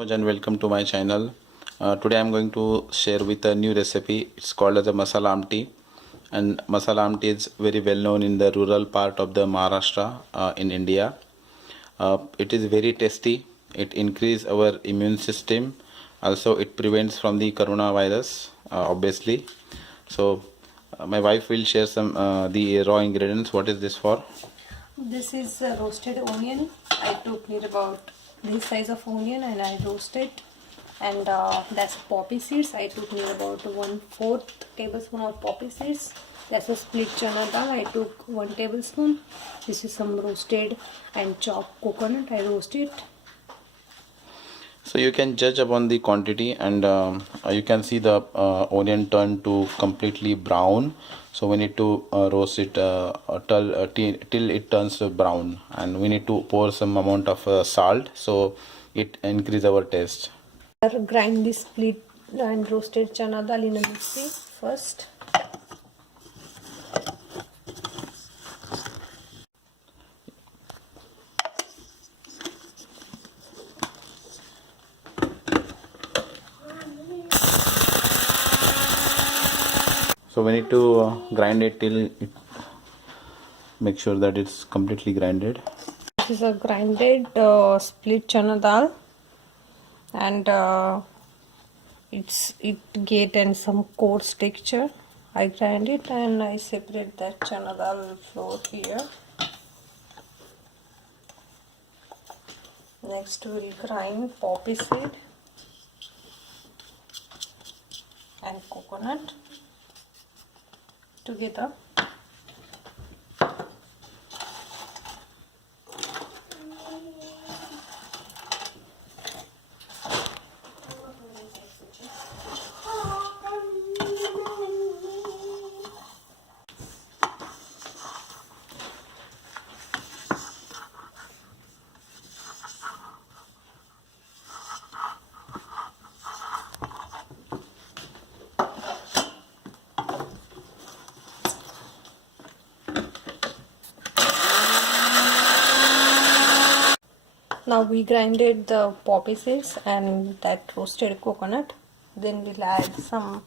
And welcome to my channel. Today I'm going to share with a new recipe. It's called as a Masala Aamti, and Masala Aamti is very well known in the rural part of the Maharashtra in India. It is very tasty. It increases our immune system. Also, it prevents from the coronavirus, obviously. So, my wife will share some the raw ingredients. What is this for? This is roasted onion. I took near about this size of onion and I roasted. And that's poppy seeds. I took near about 1/4 tablespoon of poppy seeds. That's a split chana dal. I took 1 tablespoon. This is some roasted and chopped coconut. I roasted. So you can judge upon the quantity, and you can see the onion turn to completely brown. So we need to roast it till it turns brown, and we need to pour some amount of salt so it increase our taste. Grind this split and roasted chana dal in a mixie first. So we need to grind it till it make sure that it's completely grinded. This is a grinded split chana dal, and it get and some coarse texture. I grind it and I separate that chana dal flour here. Next we will grind poppy seed and coconut together. Now we grinded the poppy seeds and that roasted coconut. Then we'll add some.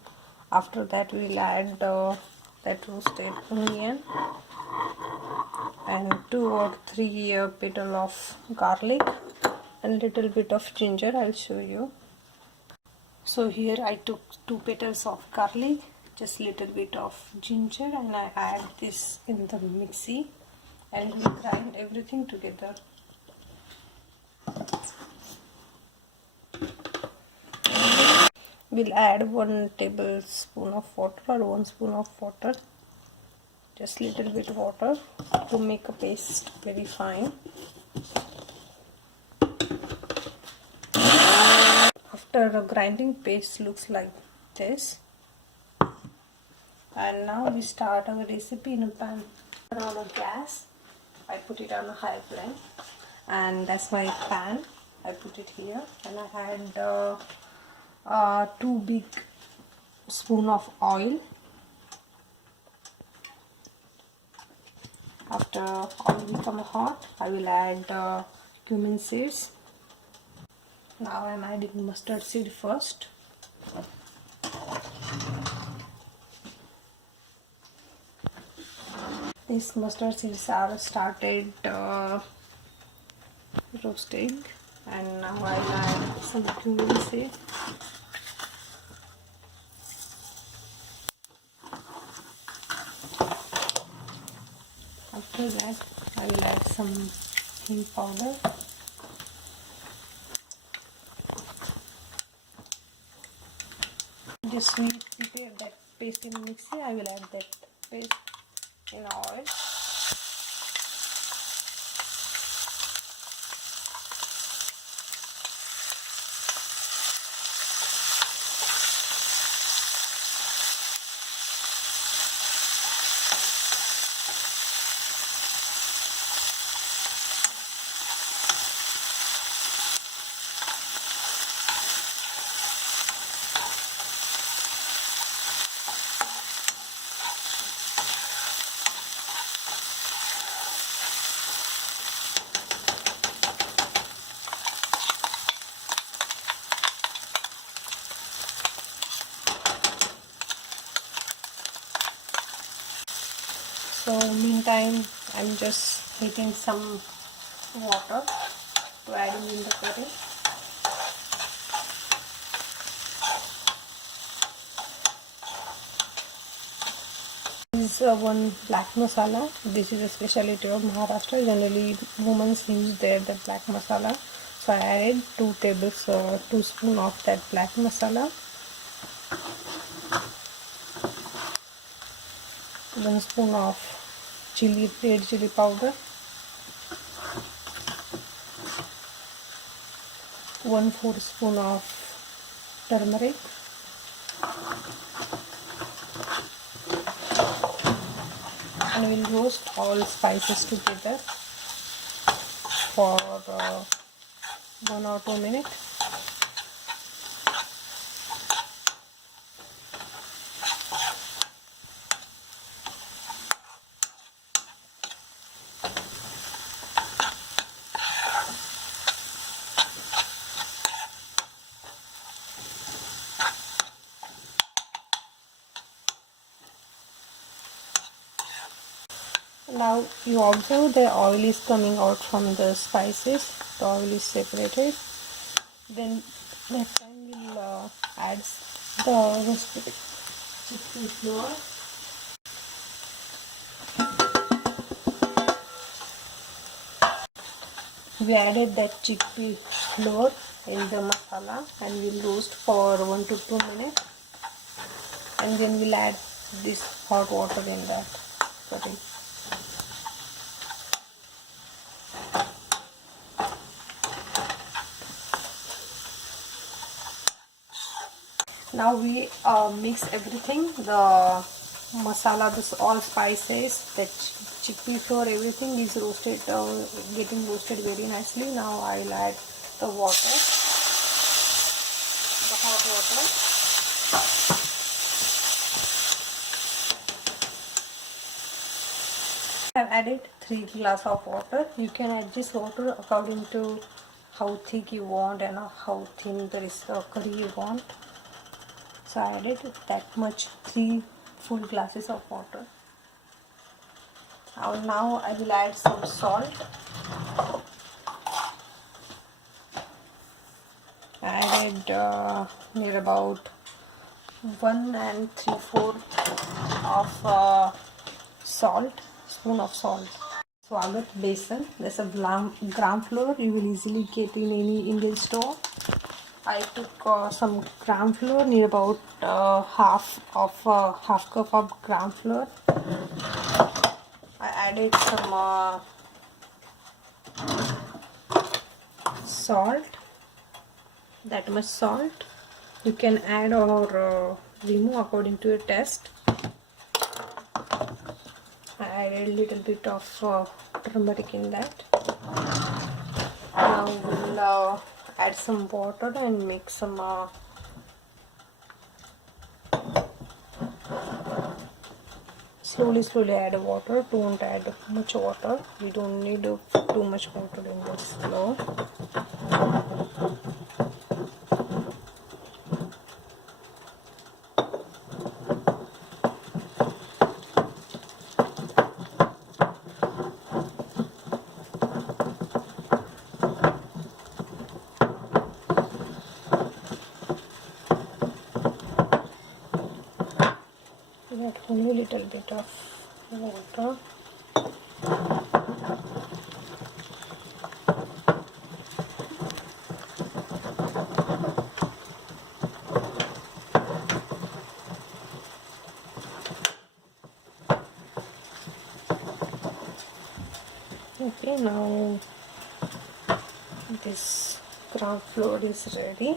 After that we'll add that roasted onion and 2 or 3 petal of garlic and little bit of ginger. I'll show you. So here I took 2 petals of garlic, just little bit of ginger, and I add this in the mixie and we grind everything together. We'll add 1 tablespoon of water or 1 spoon of water, just little bit water to make a paste very fine. After the grinding paste looks like this, and now we start our recipe in a pan. Turn on a gas. I put it on a high flame, and that's my pan. I put it here, and I had 2 big spoon of oil. After oil become hot, I will add cumin seeds. Now I am adding mustard seed first. These mustard seeds are started roasting, and now I will add some cumin seed. After that I will add some hing powder. Just we prepare that paste in the mixie. I will add that paste in oil. So meantime, I'm just heating some water to add in the curry. This is one black masala. This is a specialty of Maharashtra. Generally, women use there the black masala. So I added 2 tablespoons of that black masala. 1 spoon of red chili powder. 1/4 spoon of turmeric. And we'll roast all spices together for 1 or 2 minutes. Now you observe the oil is coming out from the spices. The oil is separated. Then next time we'll add the roasted chickpea flour. We added that chickpea flour in the masala and we'll roast for 1 to 2 minutes. And then we'll add this hot water in that curry. Now we mix everything, the masala, this all spices, the chickpea flour, everything is roasted, getting roasted very nicely. Now I'll add the water, the hot water. I've added 3 glasses of water. You can adjust water according to how thick you want and how thin the curry you want. So I added that much, 3 full glasses of water. Now I will add some salt. I added near about 1 3/4 of spoon of salt. Swagat besan. There's a gram flour. You will easily get in any Indian store. I took some gram flour, near about half cup of gram flour. I added some salt, that much salt. You can add or remove according to your taste. I added a little bit of turmeric in that. Now we'll add some water and mix some slowly add water. Don't add much water. You don't need too much water in this flour. Add only a little bit of water. Okay, now this gram flour is ready.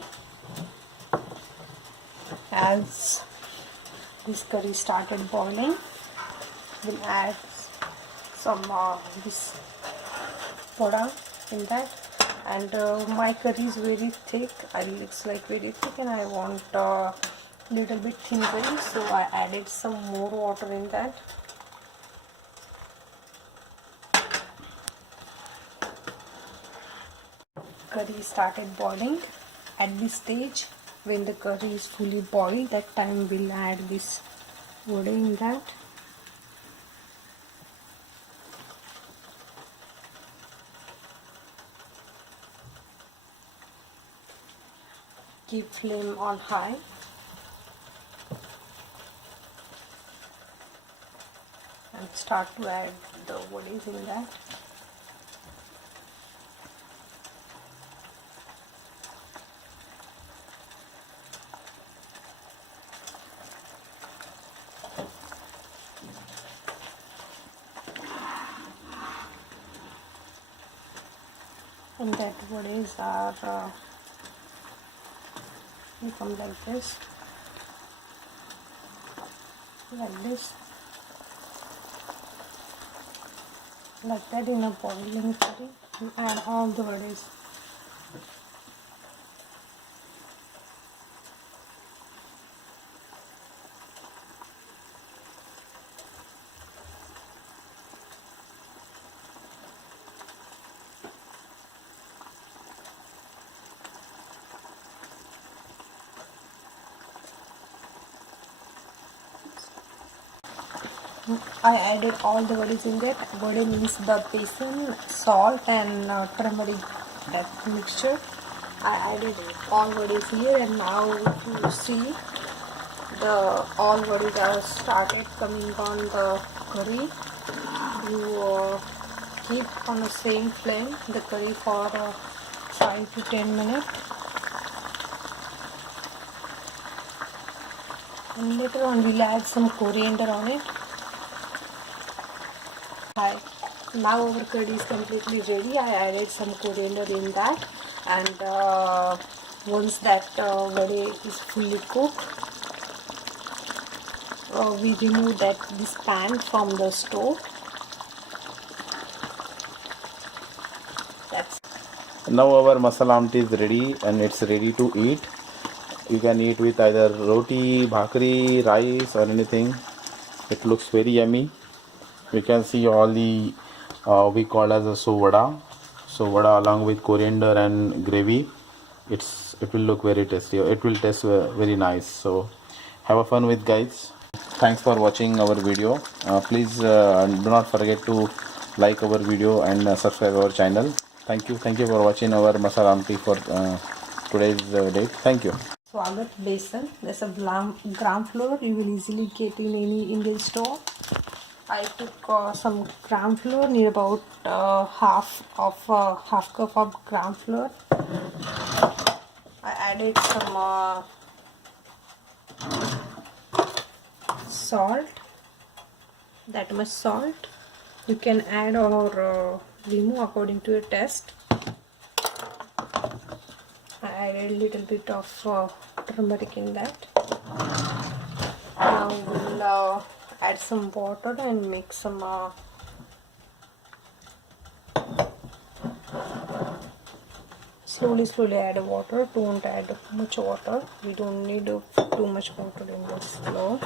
As this curry started boiling, we'll add some this poda in that. And my curry is very thick. It looks like very thick, and I want little bit thin curry, so I added some more water in that. Curry started boiling. At this stage, when the curry is fully boiled, that time we'll add this vada in that. keep flame on high. And start to add the vades in that. And that vades are become like this, like that in a boiling curry. You add all the vades. I added all the vades in that. Vade means the besan, salt and turmeric, that mixture. I added all vades here, and now if you see the all vades are started coming on the curry. You keep on the same flame the curry for 5 to 10 minutes. And later on we'll add some coriander on it. Now our curry is completely ready. I added some coriander in that, and once that vade is fully cooked, we remove this pan from the stove. That's Now our masala amti is ready and it's ready to eat. You can eat with either roti, bhakri, rice or anything. It looks very yummy. You can see all the we call as a sovada along with coriander and gravy. It will look very tasty. It will taste very nice. So have a fun with, guys. Thanks for watching our video. Please do not forget to like our video and subscribe our channel. Thank you for watching our masala amti for today's date. Thank you. Swagat besan. There's a gram flour. You will easily get in any Indian store. I took some gram flour, near about half cup of gram flour. I added some salt, that much salt. You can add or remove according to your taste. I added a little bit of turmeric in that. Now we'll add some water and make some slowly add water. Don't add much water. We don't need too much water in this flour.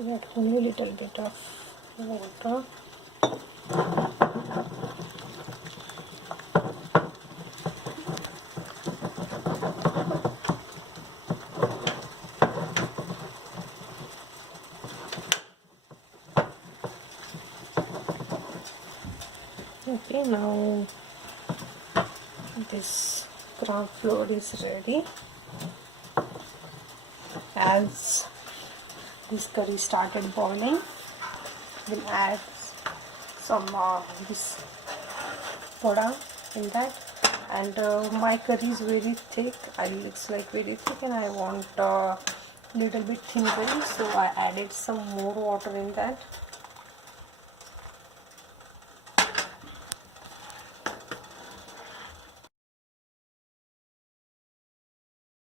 Add only a little bit of water. Okay, now this gram flour is ready. As this curry started boiling, we'll add some this soda in that. And my curry is very thick. It's like very thick, and I want little bit thin curry, so I added some more water in that.